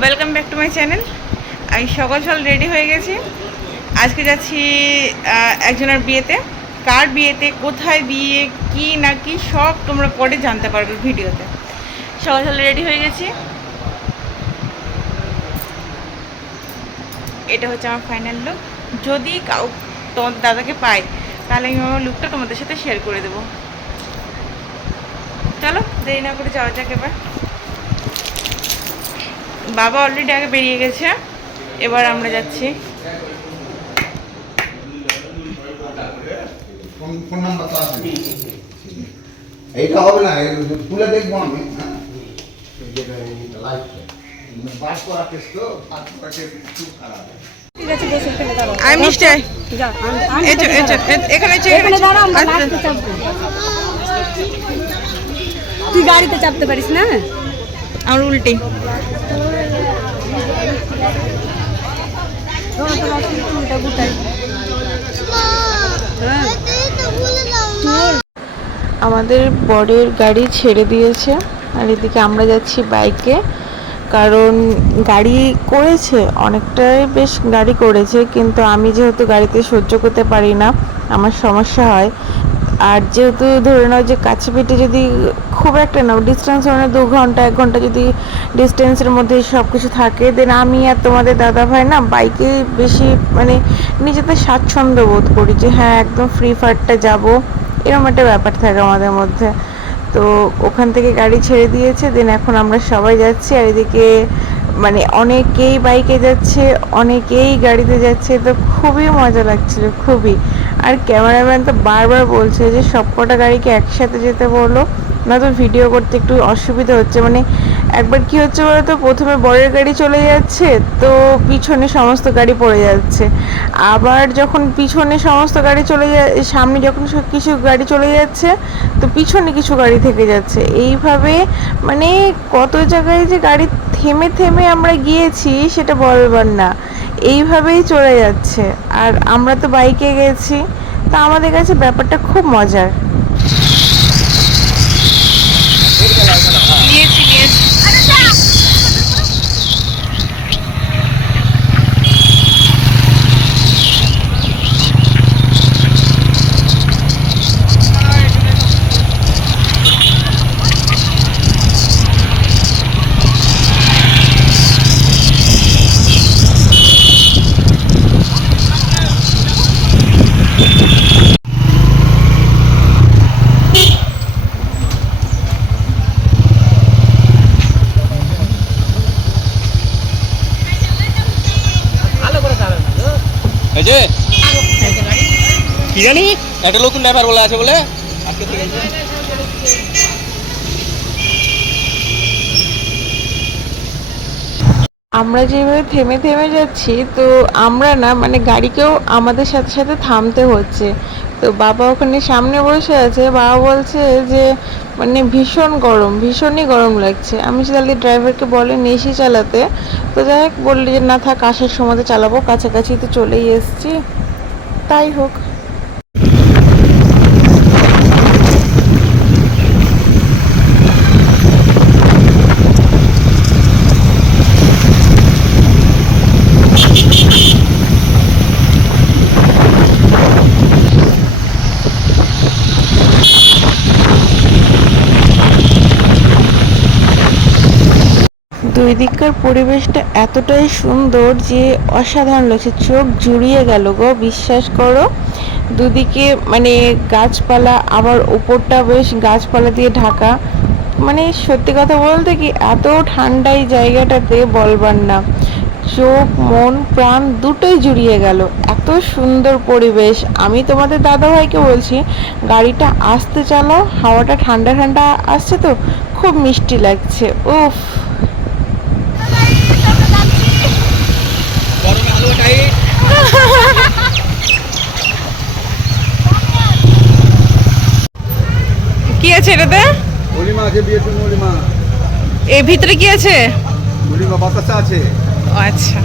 Welcome back to my channel. আমি সকাল সকাল রেডি হয়ে গেছি। আজকে যাচ্ছি একজনের বিয়েতে। কার বিয়েতে, কোথায় বিয়ে, কি না কি সব তোমরা পরে জানতে পারবে ভিডিওতে। সকাল সকাল রেডি হয়ে গেছি। এটা হচ্ছে আমার ফাইনাল লুক। যদি তোমার দাদাকে পাই তাহলে আমি আমার লুকটা তোমাদের সাথে শেয়ার করে দেবো। চলো দেরি না করে যাওয়া যাক এবার। বাবা অলরেডি আগে বেরিয়ে গেছে, এবার আমরা যাচ্ছি। ফোন নাম্বার তো আছে, এইটা হবে না, খুলে দেখবো আমি। আমি মিস্টার এখানে তুই গাড়িতে চাপতে পারিস না, আর উল্টে আমাদের বরের গাড়ি ছেড়ে দিয়েছে আর এদিকে আমরা যাচ্ছি বাইকে। কারণ গাড়ি করেছে অনেকটাই, বেশ গাড়ি করেছে, কিন্তু আমি যেহেতু গাড়িতে সহ্য করতে পারি না, আমার সমস্যা হয়। আর যেহেতু ধরে নাও যে কাছে পিঠে যদি খুব একটা নাও ডিস্টেন্স মানে 2 ঘন্টা 1 ঘন্টা যদি ডিস্টেন্সের মধ্যে সব কিছু থাকে, দেন আমি আর তোমাদের দাদা ভাই না বাইকে বেশি মানে নিজেদের স্বাচ্ছন্দ্য বোধ করি যে হ্যাঁ একদম ফ্রি ফায়ারটা যাবো, এরকম একটা ব্যাপার থাকে আমাদের মধ্যে। তো ওখান থেকে গাড়ি ছেড়ে দিয়েছে, দেন এখন আমরা সবাই যাচ্ছি। আর এদিকে মানে অনেকেই বাইকে যাচ্ছে, অনেকেই গাড়িতে যাচ্ছে, তো খুবই মজা লাগছিল খুবই। আর ক্যামেরাম্যান তো বারবার বলছে যে সবকটা গাড়িকে একসাথে যেতে বলো, না তো ভিডিও করতে একটু অসুবিধা হচ্ছে। মানে একবার কি হচ্ছে বলো তো, প্রথমে বরের গাড়ি চলে যাচ্ছে, তো পিছনে সমস্ত গাড়ি পড়ে যাচ্ছে। আবার যখন পিছনে সমস্ত গাড়ি চলে সামনে যখন কিছু গাড়ি চলে যাচ্ছে, তো পিছনে কিছু গাড়ি থেকে যাচ্ছে। এইভাবে মানে কত জায়গায় যে গাড়ি থেমে থেমে আমরা গিয়েছি সেটা বলবার না, এইভাবেই চলে যাচ্ছে। আর আমরা তো বাইকে গেছি, তা আমাদের কাছে ব্যাপারটা খুব মজার। কি জানি একটা নতুন ব্যাপার বলে আছে বলে আজকে থেকে আমরা যেভাবে থেমে থেমে যাচ্ছি, তো আমরা না মানে গাড়িকেও আমাদের সাথে সাথে থামতে হচ্ছে। তো বাবা ওখানে সামনে বসে আছে, বাবা বলছে যে মানে ভীষণ গরম, ভীষণই গরম লাগছে। আমি তাহলে ড্রাইভারকে বলেন এসি চালাতে, তো যাই হোক বললি যে না থাক, আসার সময় চালাবো, কাছাকাছি তো চলেই এসছি, তাই হোক। দুই দিককার পরিবেশটা এতটাই সুন্দর যে অসাধারণ লাগছে, চোখ জুড়িয়ে গেল গো, বিশ্বাস করো। দুদিকে মানে গাছপালা, আবার উপরটা বেশ গাছপালা দিয়ে ঢাকা। মানে সত্যি কথা বলতে কি এত ঠান্ডা এই জায়গাটাতে বলবার না, চোখ মন প্রাণ দুটোই জুড়িয়ে গেল, এত সুন্দর পরিবেশ। আমি তোমাদের দাদাভাইকে বলছি গাড়িটা আস্তে চালাও, হাওয়াটা ঠান্ডা ঠান্ডা আসছে, তো খুব মিষ্টি লাগছে। উফ, কি আছে এটাতে? মলিমা আছে, বিয়ের জন্য মলিমা। এর ভিতরে কি আছে? মলিমা বাতাসা আছে। ও আচ্ছা,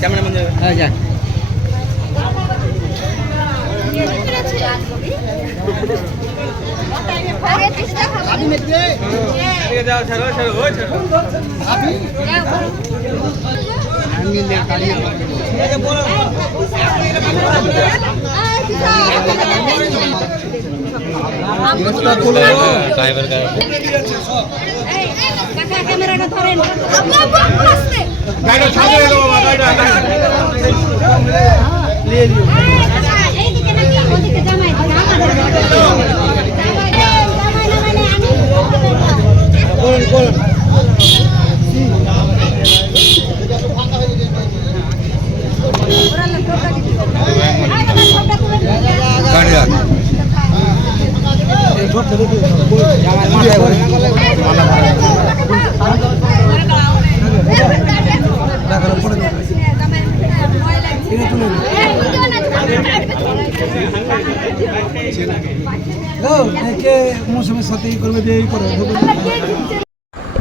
ক্যামেরা ক্যামেরাটা ধরেন এইদিকে নাকি ওদিকে জামাই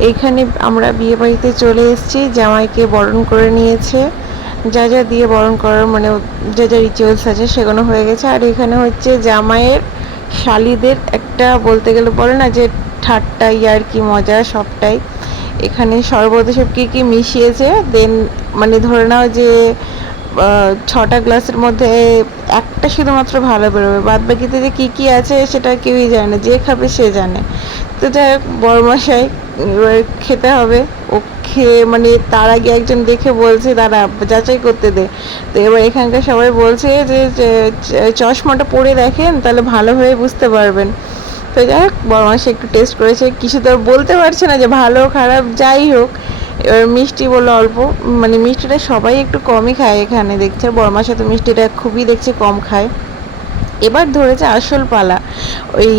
এইখানে আমরা বিয়ে বাড়িতে চলে এসেছি, জামাইকে বরণ করে নিয়েছে, যা যা দিয়ে বরণ করার মানে যা যা রিচুয়ালস আছে সেগুলো হয়ে গেছে। আর এখানে হচ্ছে জামাইয়ের শালিদের একটা বলতে গেলে বলে না যে ঠাট্টা আর কি মজা সবটাই। এখানে সর্বদা সব কী কী মিশিয়েছে, দেন মানে ধরে নাও যে 6টা গ্লাসের মধ্যে একটা শুধুমাত্র ভালো বেরোবে, বাদ বাকিতে যে কী কী আছে সেটা কেউই জানে না, যে খাবে সে জানে। তো যাই হোক বড়মশাই এবার খেতে হবে, ও খেয়ে মানে তার আগে একজন দেখে বলছে দাঁড়া যাচাই করতে দে। তো এবার এখানকার সবাই বলছে যে চশমাটা পরে দেখেন তাহলে ভালোভাবে বুঝতে পারবেন। তো যাই হোক বড়মশাই একটু টেস্ট করেছে, কিছু তো বলতে পারছে না যে ভালো খারাপ যাই হোক। এবার মিষ্টি বললো অল্প, মানে মিষ্টিটা সবাই একটু কমই খায় এখানে দেখছে, বড়মশাই তো মিষ্টিটা খুবই দেখছে কম খায়। এবার ধরেছে আসল পালা, ওই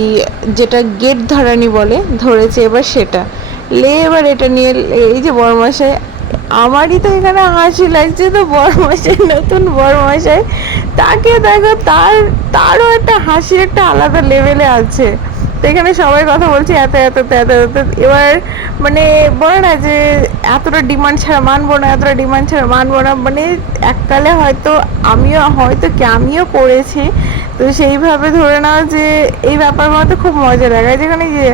যেটা গেট ধরানি বলে ধরেছে এবার সেটা এবার এটা নিয়ে এই যে বড়মশাই, আমারই তো এখানে হাসি লাগছে। তো বড়মশাই নতুন বড়মশাই, তাকে দেখো তারও একটা হাসির একটা আলাদা লেভেলে আছে। তো এখানে সবাই কথা বলছে এত এত এত এত, এবার মানে বলে না যে এতটা ডিমান্ড ছাড়া মানবো না, এতটা ডিমান্ড ছাড়া মানবো না, মানে এককালে হয়তো আমিও করেছি। তো সেইভাবে ধরে নাও যে এই ব্যাপারগুলো তো খুব মজা লাগে, যেখানে যে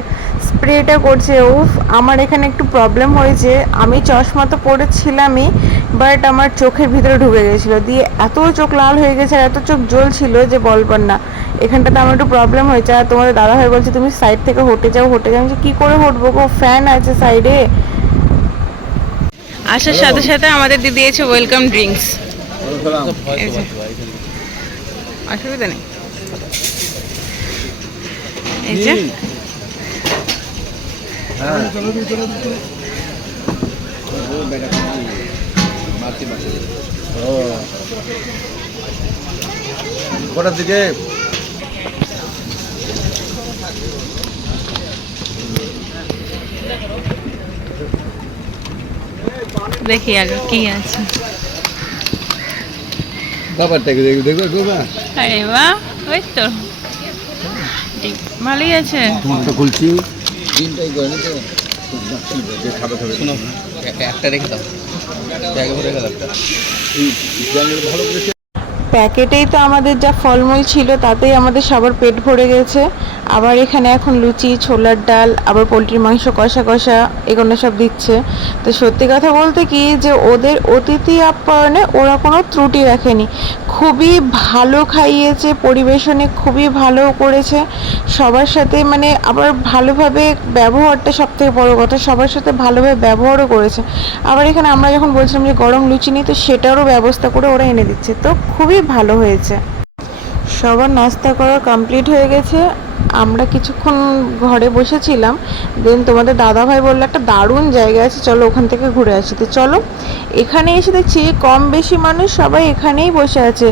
স্প্রেটা করছে। উফ, আমার এখানে একটু প্রবলেম হয়েছে, আমি চশমা তো পরেছিলামই, বাট আমার চোখের ভিতরে ঢুকে গেছিলো, দিয়ে এত চোখ লাল হয়ে গেছে আর এত চোখ জ্বলছিল যে বলবার না। এখানটাতে আমার একটু প্রবলেম হয়েছে। আর তোমাদের দাদাভাই বলছে তুমি সাইড থেকে হটে যাও। আমি কী করে হটবো গো, ফ্যান আছে সাইডে। আসার সাথে সাথে আমাদের দিয়ে দিয়েছে ওয়েলকাম ড্রিঙ্কস, অসুবিধা নেই। এই যে কটার দিকে দেখি আগে কি আছে। ব্যাপারটাকে দেখবে না, আরে বাহ, ওই তো ভালোই আছে। তোমারটা খুলছি দিনটাই করে নিতে খাবে শোনো একটা রেখে দাও, রেখে দাও ভালো করে। প্যাকেটেই তো আমাদের যা ফলমূল ছিল তাতেই আমাদের সবার পেট ভরে গেছে। আবার এখানে এখন লুচি, ছোলার ডাল, আবার পোলট্রির মাংস কষা কষা এগুলো সব দিচ্ছে। তো সত্যি কথা বলতে কি যে ওদের অতিথি আপ্যায়নে ওরা কোনো ত্রুটি রাখেনি, খুবই ভালো খাইয়েছে, পরিবেশনে খুবই ভালো করেছে সবার সাথে, মানে আবার ভালোভাবে ব্যবহারটা সবথেকে বড় কথা, সবার সাথে ভালোভাবে ব্যবহারও করেছে। আবার এখানে আমরা যখন বলছিলাম যে গরম লুচি নিই, তো সেটারও ব্যবস্থা করে ওরা এনে দিচ্ছে, তো খুবই ভালো হয়েছে। সবার নাস্তা করা কমপ্লিট হয়ে গেছে, আমরা কিছুক্ষণ ঘরে বসেছিলাম, দেন তোমাদের দাদাভাই বললো একটা দারুণ জায়গা আছে চলো ওখান থেকে ঘুরে আসি। তো চলো, এখানে এসে দেখছি কম বেশি মানুষ সবাই এখানেই বসে আছে,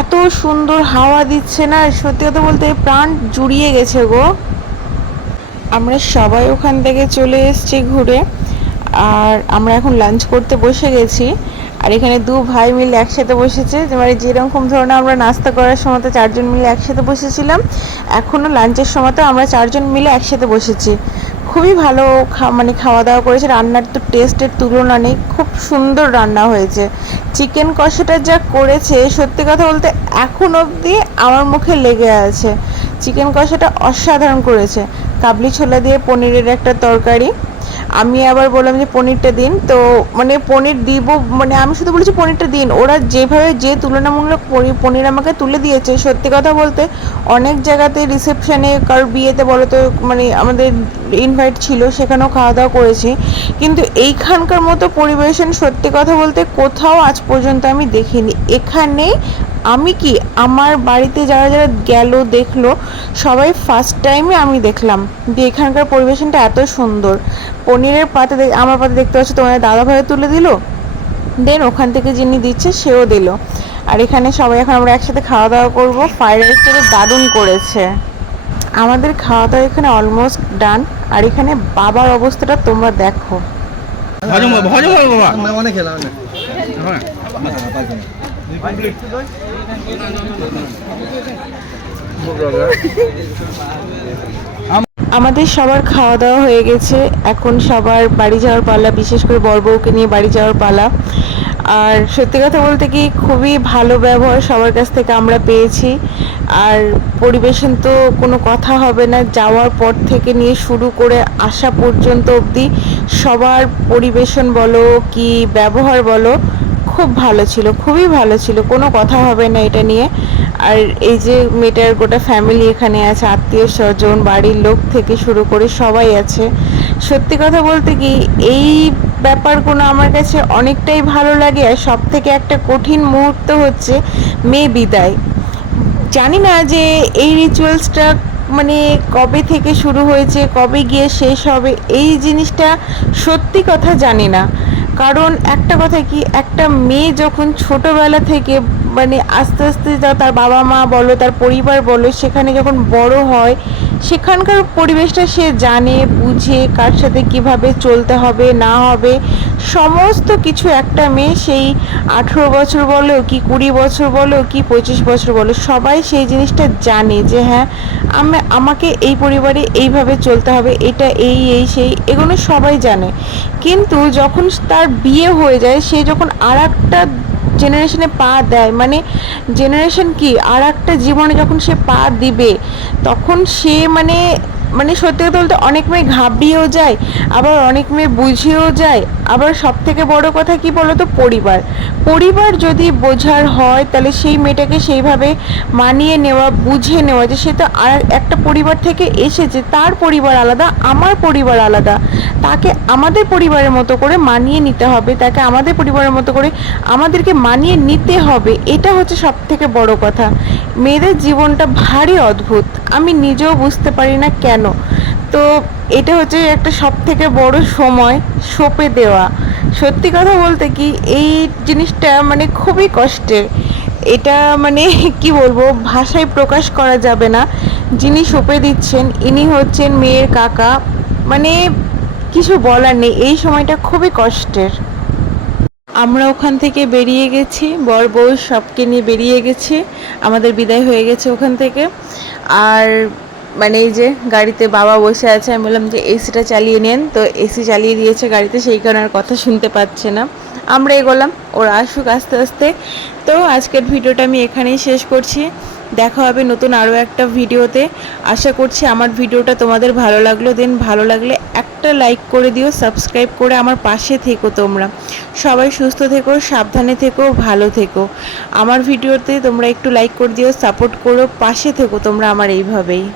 এত সুন্দর হাওয়া দিচ্ছে না, সত্যি কথা বলতে প্রাণ জুড়িয়ে গেছে গো। আমরা সবাই ওখান থেকে চলে এসেছি ঘুরে, আর আমরা এখন লাঞ্চ করতে বসে গেছি। আর এখানে দু ভাই মিলে একসাথে বসেছে, মানে যেরকম ধরনের আমরা নাস্তা করার সময় তো 4 জন মিলে একসাথে বসেছিলাম, এখনও লাঞ্চের সময় তো আমরা 4 জন মিলে একসাথে বসেছি। খুবই ভালো মানে খাওয়া দাওয়া করেছে। রান্নার তো টেস্টের তুলনা নেই, খুব সুন্দর রান্না হয়েছে। চিকেন কষাটা যা করেছে সত্যি কথা বলতে এখন অবধি আমার মুখে লেগে আছে। চিকেন কষাটা অসাধারণ করেছে। কাবলি ছোলা দিয়ে পনিরের একটা তরকারি, আমি আবার বললাম যে পনিরটা দিন, তো মানে পনির দিব, মানে আমি শুধু বলেছি পনিরটা দিন। ওরা যেভাবে যে তুলনামূলক পনির আমাকে তুলে দিয়েছে, সত্যি কথা বলতে অনেক জায়গাতে রিসেপশনে কারোর বিয়েতে বলো তো মানে আমাদের ইনভাইট ছিল, সেখানেও খাওয়া দাওয়া করেছি, কিন্তু এইখানকার মতো পরিবেশন সত্যি কথা বলতে কোথাও আজ পর্যন্ত আমি দেখিনি। এখানে আমি কি আমার বাড়িতে যারা যারা গেল দেখলো সবাই ফার্স্ট টাইমে আমি দেখলাম যে এখানকার পরিবেশনটা এত সুন্দর। পনিরের পাতে আমার পাতে দেখতে পাচ্ছি তোমাদের দাদা ভাইও তুলে দিল, দেন ওখান থেকে যিনি দিচ্ছে সেও দিল। আর এখানে সবাই এখন আমরা একসাথে খাওয়া দাওয়া করবো। ফ্রাইড রাইসটা দারুণ করেছে। আমাদের খাওয়া দাওয়া এখানে অলমোস্ট ডান। আর এখানে বাবার অবস্থাটা তোমরা দেখো। হজম হজম হবে বাবা। অনেক খেলাম হ্যাঁ আমাদের সবার খাওয়া দাওয়া হয়ে গেছে, এখন সবার বাড়ি যাওয়ার পালা, বিশেষ করে বর বউকে নিয়ে বাড়ি যাওয়ার পালা। আর সত্যি কথা বলতে কি খুবই ভালো ব্যবহার সবার কাছ থেকে আমরা পেয়েছি। আর পরিবেশন তো কোনো কথা হবে না, যাওয়ার পর থেকে নিয়ে শুরু করে আসা পর্যন্ত অবধি সবার পরিবেশন বলো কি ব্যবহার বলো খুব ভালো ছিল, খুবই ভালো ছিল, কোনো কথা হবে না এটা নিয়ে। আর এই যে মেয়েটার গোটা ফ্যামিলি এখানে আছে, আত্মীয় স্বজন বাড়ির লোক থেকে শুরু করে সবাই আছে। সত্যি কথা বলতে কি এই ব্যাপারগুলো আমার কাছে অনেকটাই ভালো লাগে। আর সব থেকে একটা কঠিন মুহূর্ত হচ্ছে মেয়ে বিদায়। জানি না যে এই রিচুয়ালসটা মানে কবে থেকে শুরু হয়েছে, কবে গিয়ে শেষ হবে, এই জিনিসটা সত্যি কথা জানি না। কারণ একটা কথা কি, একটা মেয়ে যখন ছোটোবেলা থেকে মানে আস্তে আস্তে তার বাবা মা বলো তার পরিবার বলো সেখানে যখন বড় হয়, সেখানকার পরিবেশটা সে জানে বুঝে, কার সাথে কিভাবে চলতে হবে না হবে সমস্ত কিছু একটা মেয়ে সেই 18 বছর বলো কি 20 বছর বলো কি 25 বছর বলো সবাই সেই জিনিসটা জানে যে হ্যাঁ আমাকে এই পরিবারে এইভাবে চলতে হবে, এটা এই সেই এগুলো সবাই জানে। কিন্তু যখন তার বিয়ে হয়ে যায়, সে যখন আর একটা জেনারেশনে পা দেয়, মানে জেনারেশন কি আর একটা জীবনে যখন সে পা দিবে, তখন সে মানে সত্যি কথা বলতে অনেক মেয়ে ঘাবড়িয়েও যায়, আবার অনেক মেয়ে বুঝেও যায়। আবার সব থেকে বড় কথা কি বলতো, পরিবার যদি বোঝার হয় তাহলে সেই মেয়েটাকে সেইভাবে মানিয়ে নেওয়া, বুঝে নেওয়া যে সে তো আর একটা পরিবার থেকে এসেছে, তার পরিবার আলাদা, আমার পরিবার আলাদা, তাকে আমাদের পরিবারের মতো করে মানিয়ে নিতে হবে, তাকে আমাদের পরিবারের মতো করে আমাদেরকে মানিয়ে নিতে হবে। এটা হচ্ছে সব থেকে বড় কথা। মেয়েদের জীবনটা ভারী অদ্ভুত, আমি নিজেও বুঝতে পারি না কেন। তো এটা হচ্ছে একটা সব থেকে বড় সময় সঁপে দেওয়া। সত্যি কথা বলতে কি এই জিনিসটা মানে খুবই কষ্টের। এটা মানে কি বলবো, ভাষায় প্রকাশ করা যাবে না। যিনি সঁপে দিচ্ছেন ইনি হচ্ছেন মেয়ের কাকা, মানে কিছু বলার নেই, এই সময়টা খুবই কষ্টের। আমরা ওখান থেকে বেরিয়ে গেছি, বর বউ সবকে নিয়ে বেরিয়ে গেছি, আমাদের বিদায় হয়ে গেছে ওখান থেকে। আর মানে এই যে গাড়িতে বাবা বসে আছে, আমি বললাম যে এসিটা চালিয়ে নেন, তো এসি চালিয়ে দিয়েছে গাড়িতে, সেই কারণে আর কথা শুনতে পাচ্ছে না। আমরা এগোলাম, ওরা আসুক আস্তে আস্তে। তো আজকের ভিডিওটা আমি এখানেই শেষ করছি, দেখা হবে নতুন আরও একটা ভিডিওতে। আশা করছি আমার ভিডিওটা তোমাদের ভালো লাগলো, দেন ভালো লাগলে একটা লাইক করে দিও, সাবস্ক্রাইব করে আমার পাশে থেকো। তোমরা সবাই সুস্থ থেকো, সাবধানে থেকো, ভালো থেকো। আমার ভিডিওতে তোমরা একটু লাইক করে দিও, সাপোর্ট করো, পাশে থেকো তোমরা আমার এইভাবেই।